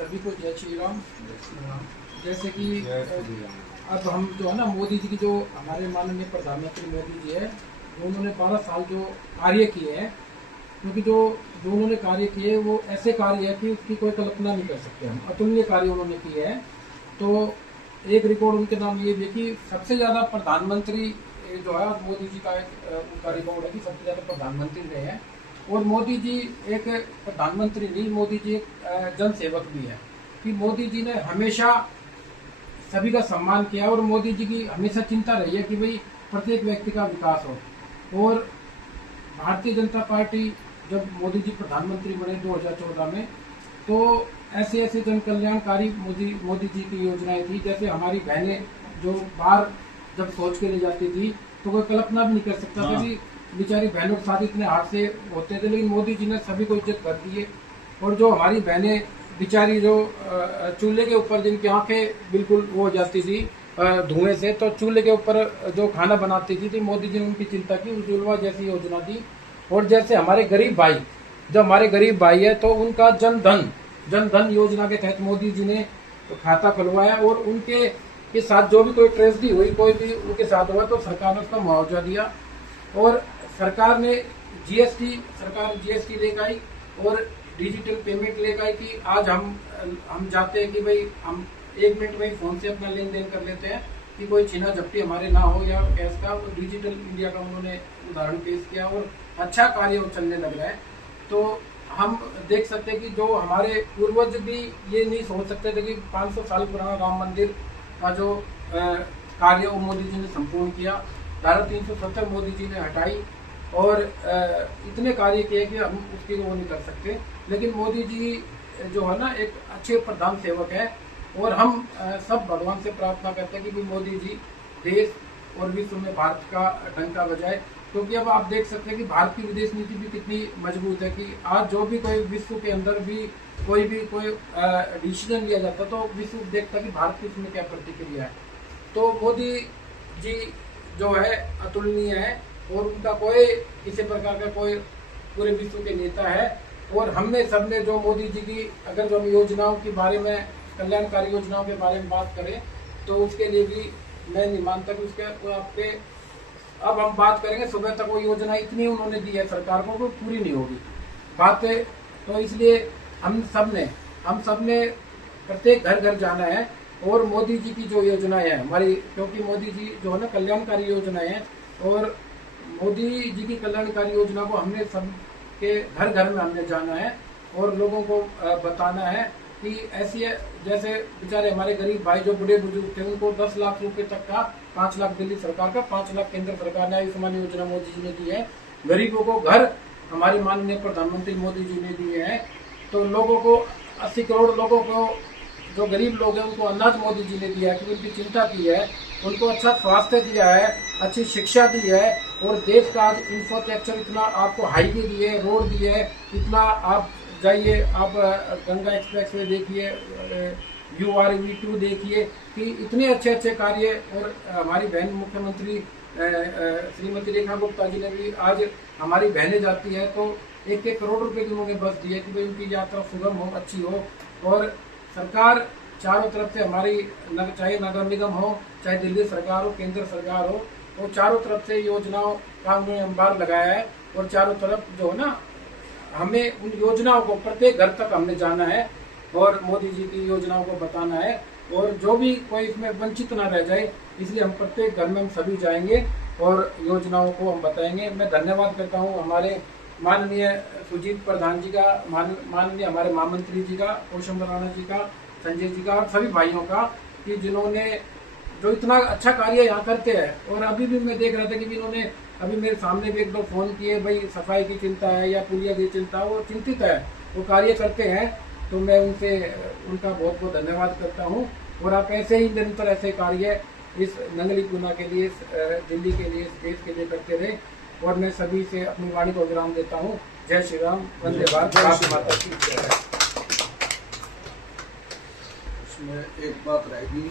सभी को जय श्री राम। जैसे कि अब हम जो है ना, मोदी जी की जो हमारे माननीय प्रधानमंत्री मोदी जी है, जो उन्होंने 12 साल जो कार्य किए हैं, क्योंकि जो उन्होंने कार्य किए वो ऐसे कार्य है कि उसकी कोई कल्पना नहीं कर सकते हम। अतुलनीय कार्य उन्होंने किए हैं। तो एक रिकॉर्ड उनके नाम ये भी है कि सबसे ज्यादा प्रधानमंत्री जो है, मोदी जी का उनका रिकॉर्ड है कि सबसे ज्यादा प्रधानमंत्री रहे हैं। और मोदी जी एक प्रधानमंत्री नहीं, मोदी जी एक जन सेवक भी है कि मोदी जी ने हमेशा सभी का सम्मान किया और मोदी जी की हमेशा चिंता रही है कि भाई प्रत्येक व्यक्ति का विकास हो। और भारतीय जनता पार्टी जब मोदी जी प्रधानमंत्री बने 2014 में, तो ऐसे ऐसे जन कल्याणकारी मोदी जी की योजनाएं थी। जैसे हमारी बहनें जो बाहर जब सोच के ले जाती थी तो कोई कल्पना भी नहीं कर सकता था कि बेचारी बहनों के साथ इतने हाथ से होते थे, लेकिन मोदी जी ने सभी को इज्जत कर दी है। और जो हमारी बहनें बेचारी जो चूल्हे के ऊपर जिनकी आंखें बिल्कुल वो हो जाती थी धुएं से, तो चूल्हे के ऊपर जो खाना बनाती थी मोदी जी ने उनकी चिंता की, उज्ज्वला जैसी योजना दी। और जैसे हमारे गरीब भाई, जो हमारे गरीब भाई है, तो उनका जन धन योजना के तहत मोदी जी ने खाता खुलवाया और उनके के साथ जो भी कोई ट्रेजेडी हुई, कोई भी उनके साथ हुआ, तो सरकार ने उसका मुआवजा दिया। और सरकार ने जीएसटी लेकर आई और डिजिटल पेमेंट लेकर आई कि आज हम चाहते हैं कि भाई हम 1 मिनट में ही फोन से अपना लेन देन कर लेते हैं कि कोई छीना झपटी हमारे ना हो या कैश का। तो डिजिटल इंडिया का उन्होंने उदाहरण पेश किया और अच्छा कार्य चलने लग रहा है। तो हम देख सकते हैं कि जो हमारे पूर्वज भी ये नहीं सोच सकते थे कि 500 साल पुराना राम मंदिर का जो कार्य वो मोदी जी ने संपूर्ण किया। धारा 370 मोदी जी ने हटाई और इतने कार्य किए कि हम उसकी वो नहीं कर सकते। लेकिन मोदी जी जो है ना, एक अच्छे प्रधान सेवक है और हम सब भगवान से प्रार्थना करते हैं कि भी मोदी जी देश और विश्व में भारत का डंका बजाए। क्योंकि अब आप देख सकते हैं कि भारत की विदेश नीति भी कितनी मजबूत है कि आज जो भी कोई विश्व के अंदर भी कोई डिसीजन लिया जाता तो विश्व देखता कि भारत की इसमें क्या प्रतिक्रिया है। तो मोदी जी जो है अतुलनीय है और उनका कोई किसी प्रकार का कोई पूरे विश्व के नेता है। और हमने सबने जो मोदी जी की अगर जो हम योजनाओं के बारे में, कल्याणकारी योजनाओं के बारे में बात करें, तो उसके लिए भी मैं नहीं मानता कि उसके आपके अब हम बात करेंगे सुबह तक वो योजना इतनी उन्होंने दी है सरकार को, पूरी नहीं होगी बातें। तो इसलिए हम सब ने प्रत्येक घर घर जाना है और मोदी जी की जो योजनाएं हैं हमारी, क्योंकि मोदी जी जो है ना कल्याणकारी योजनाएं हैं, और मोदी जी की कल्याणकारी योजना को हमने सबके घर घर में हमने जाना है और लोगों को बताना है कि ऐसी है। जैसे बेचारे हमारे गरीब भाई जो बूढ़े बुजुर्ग थे, उनको 10 लाख रुपए तक का, 5 लाख दिल्ली सरकार का, 5 लाख केंद्र सरकार ने आयुष्मान योजना मोदी जी ने दी है। गरीबों को घर हमारे माननीय प्रधानमंत्री मोदी जी ने दिए हैं। तो लोगों को 80 करोड़ लोगों को, जो गरीब लोग हैं, उनको अनाज मोदी जी ने दिया है कि उनकी चिंता की है, उनको अच्छा स्वास्थ्य दिया है, अच्छी शिक्षा दी है। और देश का आज इंफ्रास्ट्रक्चर इतना आपको हाईवे दिए, रोड दिए है, इतना आप जाइए, आप गंगा एक्सप्रेस वे देखिए, URV2 देखिए कि इतने अच्छे अच्छे कार्य। और हमारी बहन मुख्यमंत्री श्रीमती रेखा गुप्ता जी ने भी, आज हमारी बहनें जाती है तो 1-1 करोड़ रुपए की उन्होंने बस दी है कि भाई उनकी यात्रा सुगम हो, अच्छी हो। और सरकार चारों तरफ से हमारी, चाहे नगर निगम हो, चाहे दिल्ली सरकार हो, केंद्र सरकार हो, वो चारों तरफ से योजनाओं का उन्होंने अंबार लगाया है। और चारों तरफ जो है ना, हमें उन योजनाओं को प्रत्येक घर तक हमने जाना है और मोदी जी की योजनाओं को बताना है और जो भी कोई इसमें वंचित ना रह जाए, इसलिए हम प्रत्येक घर में हम सभी जाएंगे और योजनाओं को हम बताएंगे। मैं धन्यवाद करता हूँ हमारे माननीय सुजीत प्रधान जी का, माननीय हमारे महामंत्री जी का, कौशंबर राणा जी का, संजय जी का और सभी भाइयों का, कि जिन्होंने जो इतना अच्छा कार्य यहाँ करते हैं। और अभी भी मैं देख रहा था कि इन्होंने अभी मेरे सामने भी 1-2 फोन किए, भाई सफाई की चिंता है या पुलिया की चिंता, वो चिंतित है, वो कार्य करते हैं। तो मैं उनका बहुत बहुत धन्यवाद करता हूँ। और आप ऐसे ही निरंतर ऐसे कार्य इस नंगली गुना के लिए, दिल्ली के लिए, देश के लिए करते रहे। और मैं सभी से अपनी वाणी को विराम देता हूँ। जय श्री राम, वंदे भारत, भारत माता की जय। उसमें एक बात रहेगी।